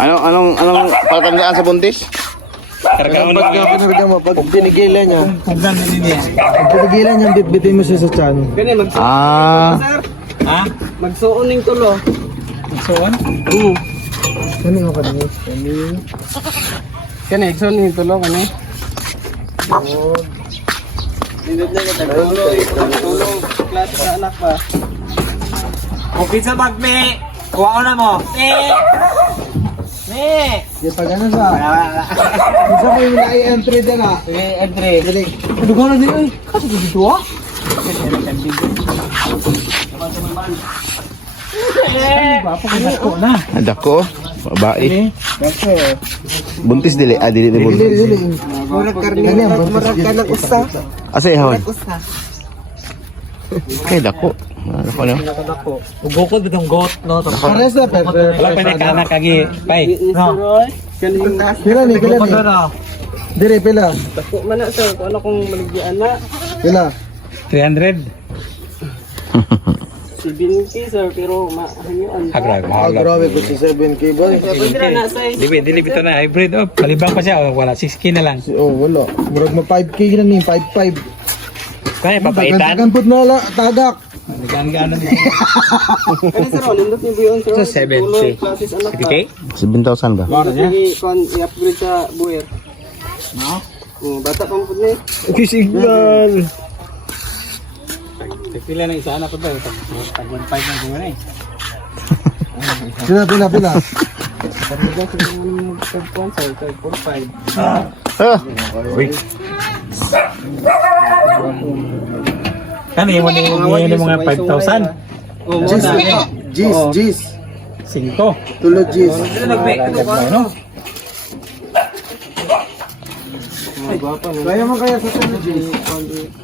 Anong, anong, anong palatandaan sa buntis? Kargaan mo Pag na. pinabigyan mo, pag pinigilan niya, pag pinigilan niya, bitbitin mo siya sa tiyan. Kani mag Ah, Ha? magsuon ning tulo. Soon? Mm. Ano nga kanina? Kani. Kani igsoon ning tulo kani. Nindot na kita tulo, tulo klase sa anak ba. Okay sa bag, me. Kuha ko na mo. Me! Me! Di pag ano sa... Isa mo yung na-entry din ah. Andre. Dali. Dugo na din ay. Kaso dito ah. Ako na. dako. Babae. Buntis dili. Ah, dili Dili, ni buntis. dili. Murag karni. Buntis ka ng usta. Asa ihon? Kay dako. Ano ko no? Ugokod bitong got, no? Pares na, pero... Wala pa ni kanak kagi. Pay. No. Pila ni, pila ni. Dili, pila. Dako man na sir, kung ano kung maligyan na. Pila. 300. 70 sir, pero mahanyuan pa. Ah, mahal. grabe po si 7K boy. Dili, dili bito na hybrid. Oh, palibang pa siya. Oh, wala, 6K na lang. Oh, wala. Murag mo 5K na ni, 5-5. Kaya papaitan. Tagan-tagan na la, tagak. Nagaan-gaan na. Kani sir, oh, nindot ni Bion sir. 70. Klase sa anak ba. 50K? 7,000 ba? I-upgrade sa buyer. No? Oh, bata pang pud ni. Signal. Pila na isa na ko ba? Tag 1.5 na kung eh. Pila, pila, pila. Pagdaga sa Kani mo ni ni mga 5,000. Oh, Jis, jis, jis. 5. Tulog jis. no? Ay, gwapa na. Kaya mo kaya sa tulog jis.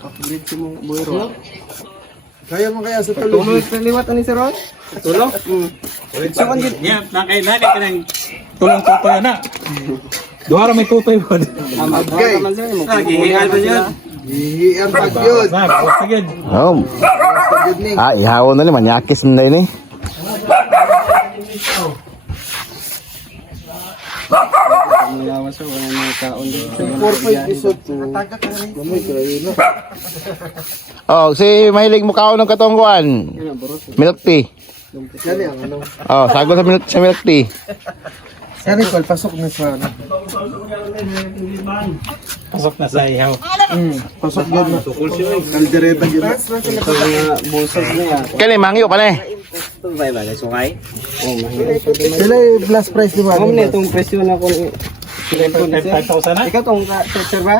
Upgrade sa mga buyer. Kaya mo kaya sa tulog Tulo jis. sa liwat ani sir. Tulo? Mm. So kan gid Yeah, nakay ka nang tulong tutoy na. Duha ra may tutoy po. Agay. man sir mo. Ah, gihingal ba yun? Na, basta gyud. oh. Ah, ihawon na ni. Manyakis na ni. Malawas sir, wala na kaon din. 4-5 isod. Tagak na rin. Gamay kayo na. Oh, si mahilig mo kao ng katongguan. Milk tea. Ano. Oh, sago sa milk, sa milk tea. Yan yung pasok na sa ano. Pasok na sa ihaw. Hmm, pasok yun na. Kaldereta yun na. Sa mga busog niya. Kani, mangyo ka na Ito ba ba sungay? Oh, Sila yung blast price di ba? Ma'am na itong presyo na kung na. 5,000 na. Ikaw tong ka sir ba?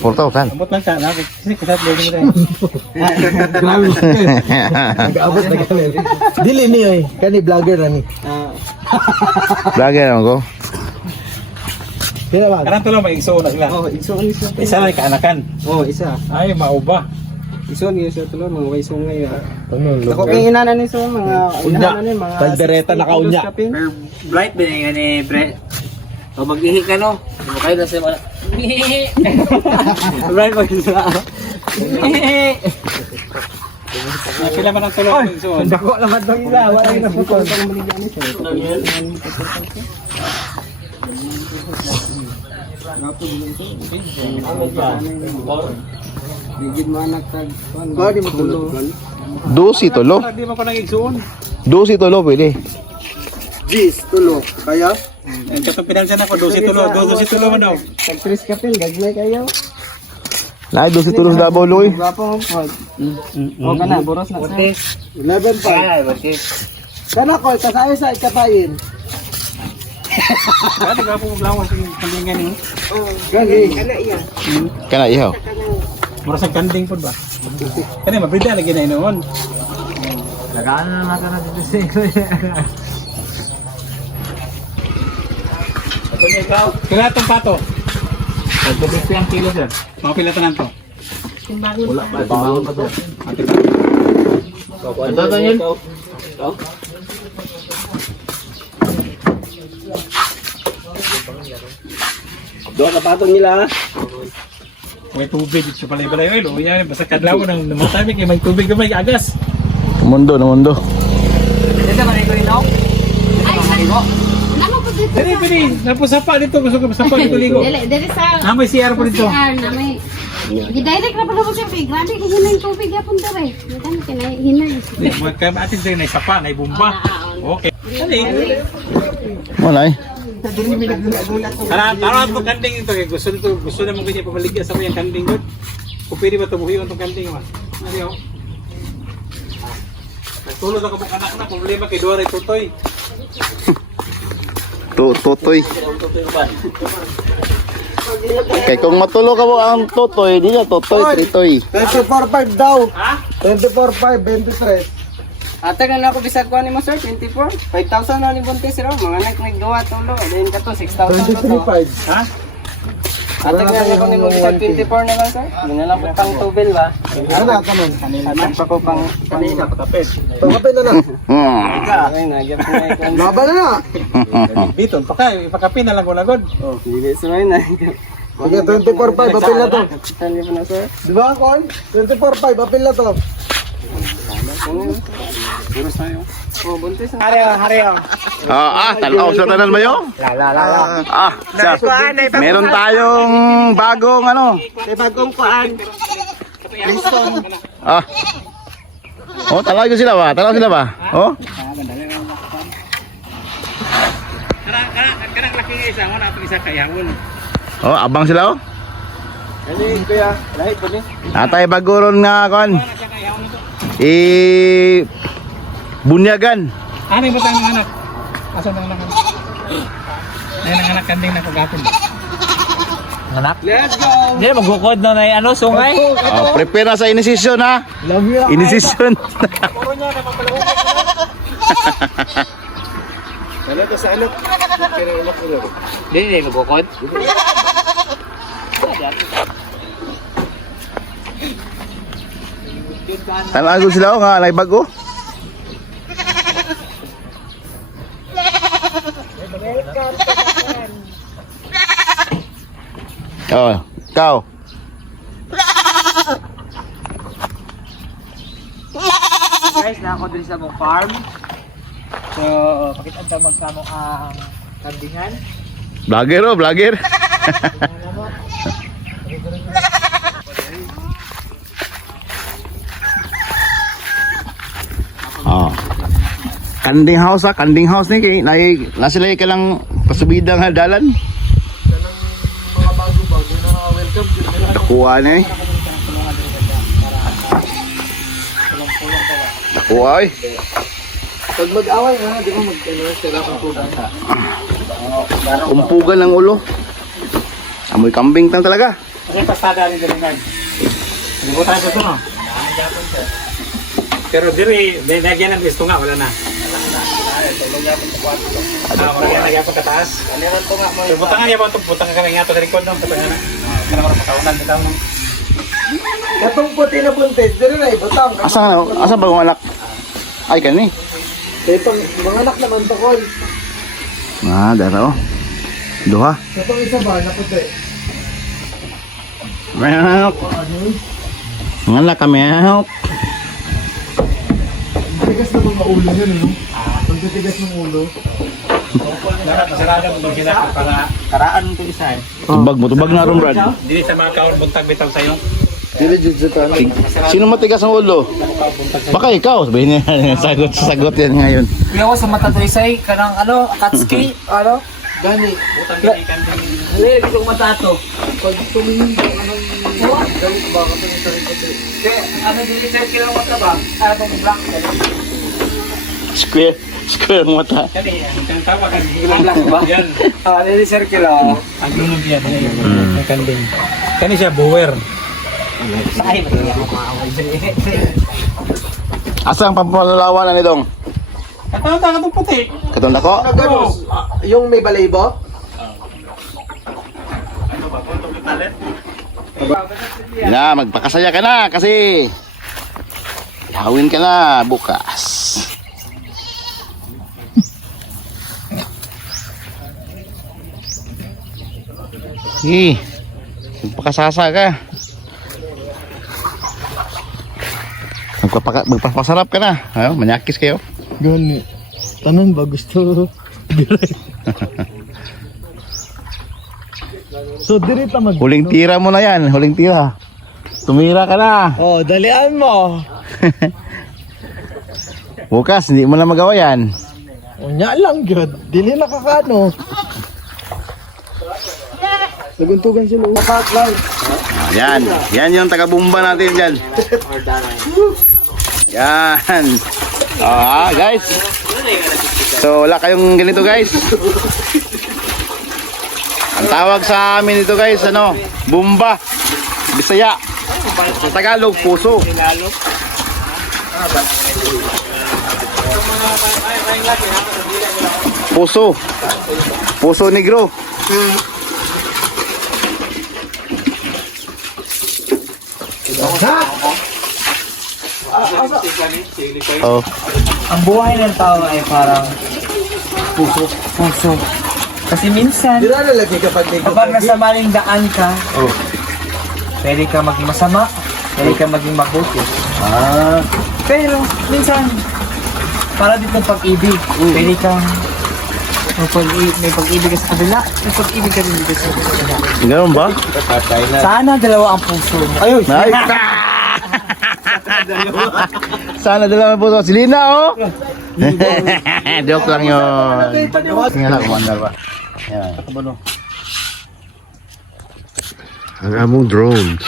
4,000. Ambot lang ka na. Kasi kasat mo din Grabe. Nag-abot na kami. Dili ni oy. Kani vlogger na ni. Ah, Lagi naman ko. Kaya ba? Karang tulo may igsuon na sila. oh, igsoon ni sir. Isa na kaanakan. Oh, isa. Ay, mauba. Igsoon ni sir tulo mga way sungay. ah. Ano? Ako kay inana ni sir mga inana ni mga Kaldereta 60 nakaunya. kilos kapin. Bright ba ni pre? O mag-ihi ka no? Mo kayo na sa mga Right ba sila? Pila man ang tulo ng igsuon. Dako naman daw ila, wala na po ko pang maligyan ni sir. Bigid mo anak tag. Ba di mo tulog. Dusi tulo. Di mo ko nang igsuon. Dusi tulo, pwede. Jis, tulog. Kaya? Ang katong pinansan ako, 12 tulo. 12 tulo man daw. Tag tris kapin, gagmay kayo. Na, dusi tulo sa Davao, Loy. Gwapo mo po. O ka na, buros na sir. 11 pa. Kana ko, kasayo sa ikatayin. Kaya nga po maglawas yung kandingan ni. Galing. Kana, ihaw. Mura sa kanding po ba? Kani mabrida lagi na inoon. Lagaan na natin na dito si Kaya itong pato. Nagdabit ang kilo sir. Mga pila tanan to. Wala pa. Tibangon pa to. Ano to yun? Doon ka patong nila. May tubig dito pala pala yun. Yan, basta kadlaw ng namatay kay may tubig na may agas. Mundo, na mundo. Ay, sa... Namo po dito. Dali, pwede. Napusapa dito. Gusto ko masapa dito ligo. Dili, dili sa... Ah, may CR po dito. CR na may... Gidirect na pala mo siya. Grabe, yung tubig yapon daw eh. Ganun, kinahinay. Hindi, Kaya atin din, may sapa, may bumba. Okay. Dali. Wala eh. Tara, tara mo kanding ito. Gusto nito, gusto naman kanya pamaligya sa kanyang kanding. Kung pwede ba tumuhiwan itong kanding ma? Ano? Nagtulog ako mong anak na, problema kay Dora Tutoy. Tu tutoy. Kaya kung matulog ka mo ang tutoy, di na tutoy, tritoy. 24.5 daw. Ha? 24.5, 23. Ate ka na ako bisag ko ni mo sir, 24. 5,000 na ni Buntis sir. Mga anak naggawa tulo. Then ka to, 6,000 to to. 23.5. Ha? Ate ka na ako ni mo bisag 24 na lang sir. Hindi na lang po pang tubil ba? Ano na, tanong? Ate pa ko pang kanina. Pagkapit na na. Hmm. Okay, na. Laban na na. Biton, paka, ipakapin na lang ko lagod. Oh, hindi sumay na. Okay, 24.5, apil na to. Di ba, Kon? 24.5, apil na to. Oh, buntis na. Ah, ah, tanaw sa tanan ba yun? Ah, sa, meron tayong bagong ano. May bagong kuan. Ah. Oh, talaga sila ba? Talaga sila ba? Oh. Karang, karang, karang laki nga isa, ako na ito isa kayawon. Oh, abang sila oh. Yun, kuya? Lahi po ni. Atay baguron nga kon. Eh bunyagan. Ano yung batang ng anak? Asa ng anak? Ayun ang anak kanding na kagapon. Anak. Let's go! Hindi, magbukod na na ano, sungay. Oh, prepare na sa inisisyon ha. Love you. Inisisyon. Ano to sa ilot? Hindi, hindi, magbukod. Talago sila oh, nga lay bago. Oh, ikaw. Guys, na ako din sa mong farm. So, pakita ang tamag sa mong ang kandingan. Vlogger oh, vlogger. Kanding house ha, kanding house ni kay nay nasilay ka lang pasubida nga dalan. Nakuha ni. Nakuha eh. Pag mag-away na, di ba mag-ano, sila kang tudan. Umpugan ng ulo. Amoy kambing tang talaga. Kasi pasada rin din guys. Libutan ko ito no. Pero diri, may nagyan ng gusto nga, wala na. Ah, wala na gyapon kataas. Pero butang nga gyapon to, butang ka nga to sa likod no, kapag na. Kana wala patawnan bitaw no. Katong puti na buntis, dito na ibutang. Asa nga asa bagong anak? Ay kani. Itong mga anak naman to, Kon. Ah, dara oh. Duha. Itong isa ba, na puti? Meow. Ngala ka meow. Tigas na mga ulo yun, ano? Pag titigas ng ulo. Masarado mo sila para karaan to isa eh. Tubag mo, tubag na ron, Brad. Dili sa mga kaon buntag bitaw sa'yo. Dili, dili, dili. Sino matigas ang ulo? Baka ikaw, sabihin niya, sagot, sagot yan ngayon. Kuya ko sa mata to isay, kanang ano, Akatsuki, ano? Gani. Butang bitikan din. Hindi, dito ko mata to. Pag tumingin ka, anong... Gani ba ka ito sa puti? Kaya, ano, dili circle ang mata ba? Ano tong black? Square, square ang mata. Black ba? Ah, dili circle ah. Ang lunod yan. Ang kanding. Kani siya dyan. Asa ang pampalalawan na nitong? Katawag ka itong puti. Katong dako? Yung may balaybo? Na, magpakasaya ka na kasi Hawin ka na bukas. Eh, magpakasasa ka. Magpapaka, magpapasarap ka na. Ayaw, manyakis kayo. Gani. Tanan ba gusto? So, dirita mag... Huling tira mo na yan, huling tira. Tumira ka na. Oh, dalian mo. Bukas, hindi mo na magawa yan. Unya lang yun. Dili nakakano. Naguntugan sila. Nakaklan. Yan, yan yung taga-bumba natin dyan. Yan. Ah, guys. So, wala kayong ganito, guys. Ang tawag sa amin ito, guys, ano? Bumba. Bisaya. Sa Tagalog, puso. Puso. Puso negro. Oh. Ang buhay ng tao ay parang puso. Puso. Kasi minsan, Dira na lagi kapag may kapag nasa maling daan ka, pwede ka maging masama, pwede ka maging mabuti. Ah. Pero, minsan, para dito pag-ibig, pwede kang may pag-ibig, may pag-ibig ka sa kabila, may pag-ibig ka din dito sa kabila. Ganun ba? Sana dalawa ang puso mo. Ayun! Ay! Sana dalawa po si Lina, oh! Joke lang yun. Sige lang, kumandar ba? Yan. Ang among drone.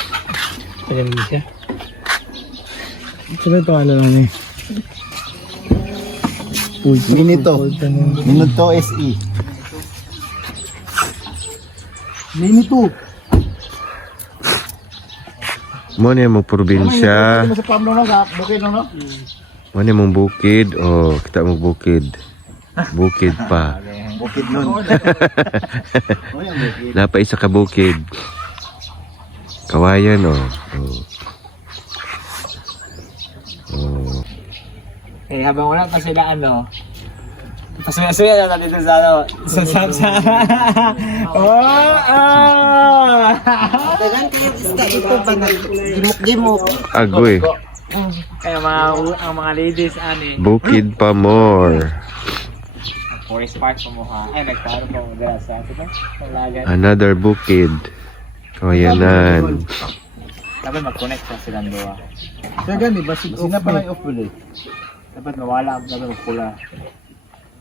Sino ito pangalan lang eh? Minuto. Minuto SE. Minuto. Mo na mong probinsya. Mo na mong bukid. Oh, kita mo bukid. Bukid pa. Bukid nun. Napa isa ka bukid. Kawayan oh. oh. Oh. Eh, habang wala pa sila ano, pasuya-suya na dito sa ano, sa sa sa. oh, ah! Agoy. Kaya mga ang mga ladies ani, Bukid pa more. forest park mo ha. Ay nagtaro pa mo dira sa Malagan. Another bukid. Kawayanan. Dapat mag-connect pa silang dua. Kaya gani, basig off Sina pa na na off ulit. Dapat mawala, dapat magpula.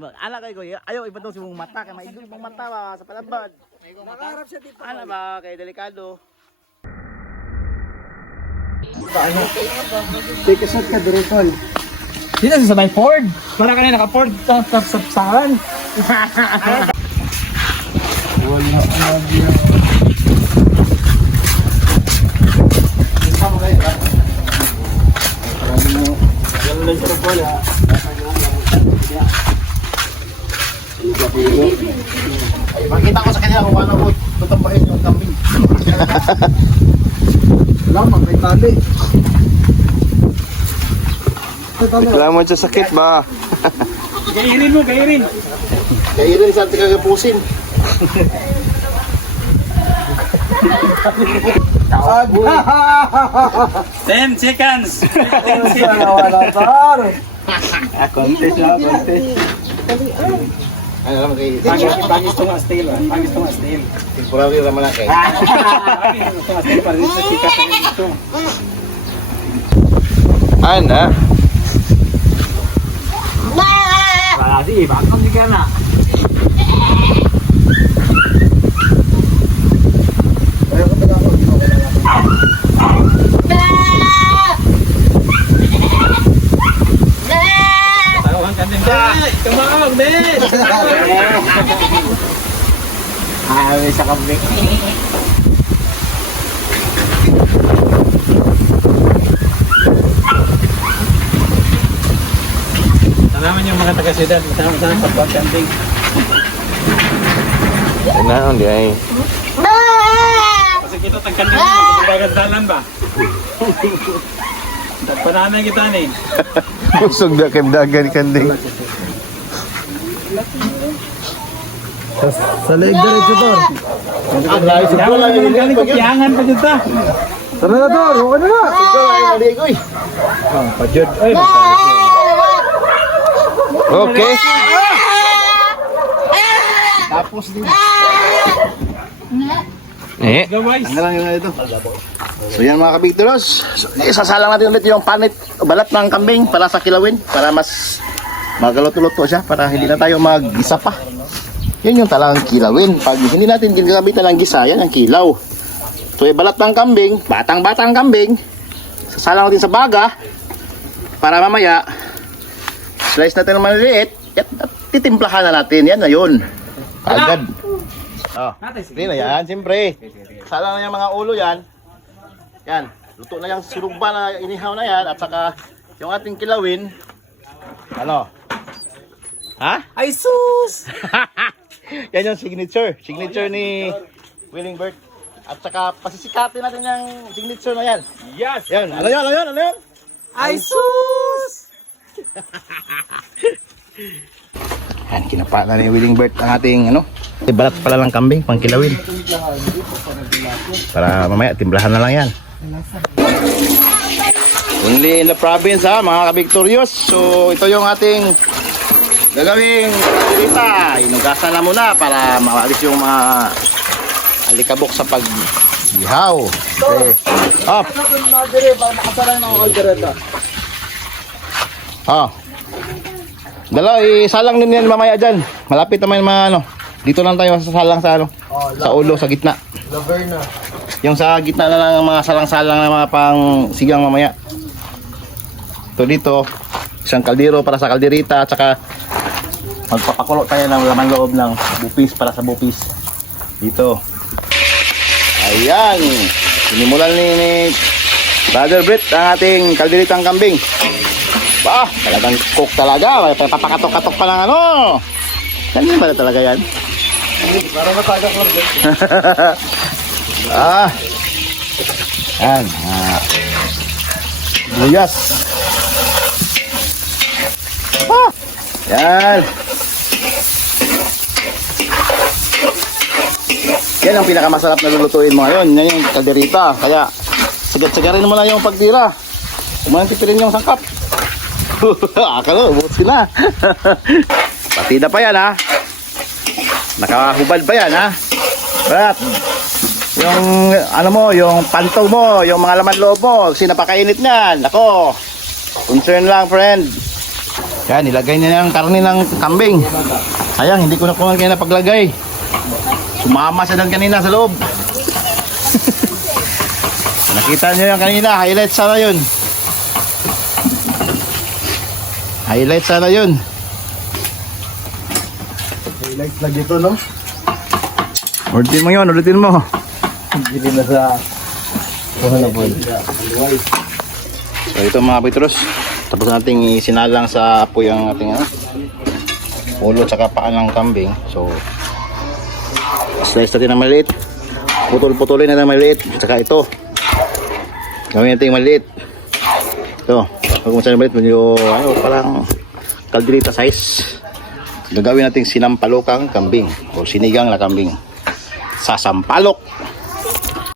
Ala kay ko, ayaw ibantong si mong mata kay maigol mong mata ba sa palabad. Nakaharap siya dito. Ano ba kay delikado? Take a shot ka, Dorotol. Dito sa may Ford. Para ka na naka-Ford sa sa sa saran. Makita ko sa kanya kung ano ko tutambahin yung kambing. Lamang, may tali. Salamat sa sakit ba? Gairin mo, gairin. Kaya rin sa ating kagapusin. Ten seconds! Wala tar. Ano naman kay Pangis, pangis to nga style, ah. Pangis to nga style. temporary naman na kay. Pangis to nga style para sa sikat na ito. Ana. Wala si, bakit hindi ka na? Ka. Tumawag, Ben! Ah, may sa kambing. Salamat yung mga taga-siyudad. Sama-sama sa pagkanting. Ano di ay? Kasi kita tangkan din mo, magbabagat dalan ba? Pananay kita ni. Kusog na kay dagan kanding. Sa leeg diretso Tor. Kaya wala yung galing ko, kiyangan pa dito. Tara na Tor, okay na na. Okay. Eh, Gawais. Tanggalan nyo na ito. So yan mga kabigturos. So, isasalang natin ulit yung panit balat ng kambing para sa kilawin. Para mas magaluto-luto siya. Para hindi na tayo mag-gisa pa. Yan yung talagang kilawin. Pag hindi natin ginagamit ng gisa, yan ang kilaw. So yung balat ng kambing, batang-batang kambing, sasalang natin sa baga. Para mamaya, slice natin ng maliliit. At, at titimplahan na natin. Yan na yun. Agad. Oh. Hindi na yan, siyempre. Sala na yung mga ulo yan. Yan. Luto na yung silugba na inihaw na yan. At saka yung ating kilawin. Ano? Ha? Ay sus! yan yung signature. Signature ni Willingbert. At saka pasisikatin natin yung signature na yan. Yes! Yan. Ano yun? Ano yun? Ano yun? Ay sus! Yan, kinapa na ni Willingbert ang ating ano. Balat pala ng kambing, pang kilawin. Para mamaya, timplahan na lang yan. Only in the province ha, mga kabiktorious. So, ito yung ating gagawing kalderita. Inugasan na muna para mawalis yung mga alikabok sa pag-ihaw. Okay. Up. Ah. Dalawa, isalang din yan mamaya dyan. Malapit naman yung mga ano. Dito lang tayo sa salang sa ano. Sa ulo, sa gitna. Laverna. Yung sa gitna na lang ang mga salang-salang na mga pang sigang mamaya. Ito dito, isang kaldero para sa kalderita at saka magpapakulo tayo ng laman loob ng bupis para sa bupis. Dito. Ayan. Sinimulan ni, ni Brother Britt ang ating kalderitang kambing. Ba, talagang cook talaga. May papakatok-katok pa lang ano. Ganyan ba talaga yan? Para matagak lang. Ah. Yan. Ah. Buyas. Ah. Yan. Yan ang pinakamasarap na lulutuin mo ngayon. Yan yung kalderita. Kaya, sagat-sagarin mo na yung pagtira. Kumain tipirin yung sangkap. Akala, ubos ka na. Partida pa yan ha. Nakahubad pa yan ha. Brad, yung ano mo, yung pantaw mo, yung mga laman loob mo, kasi napakainit niyan. Ako, concern lang friend. Yan, nilagay niya yung karne ng kambing. Sayang, hindi ko na kuha kaya napaglagay. Sumama siya doon kanina sa loob. Nakita niyo yung kanina, highlight sana yun. Highlight sana yun. Highlights lang dito, no? Ulitin mo yun, ulitin mo. Hindi na sa... So ito mga bitros, tapos nating sinalang sa apoy ang ating ano, ulo tsaka paa ng kambing. So slice natin ng maliit. Putol-putulin natin ng maliit. Tsaka ito. Gawin natin maliit. Ito. Pag mo maliit, medyo ano, parang kalderita size. Gagawin natin sinampalokang kambing o sinigang na kambing. Sasampalok.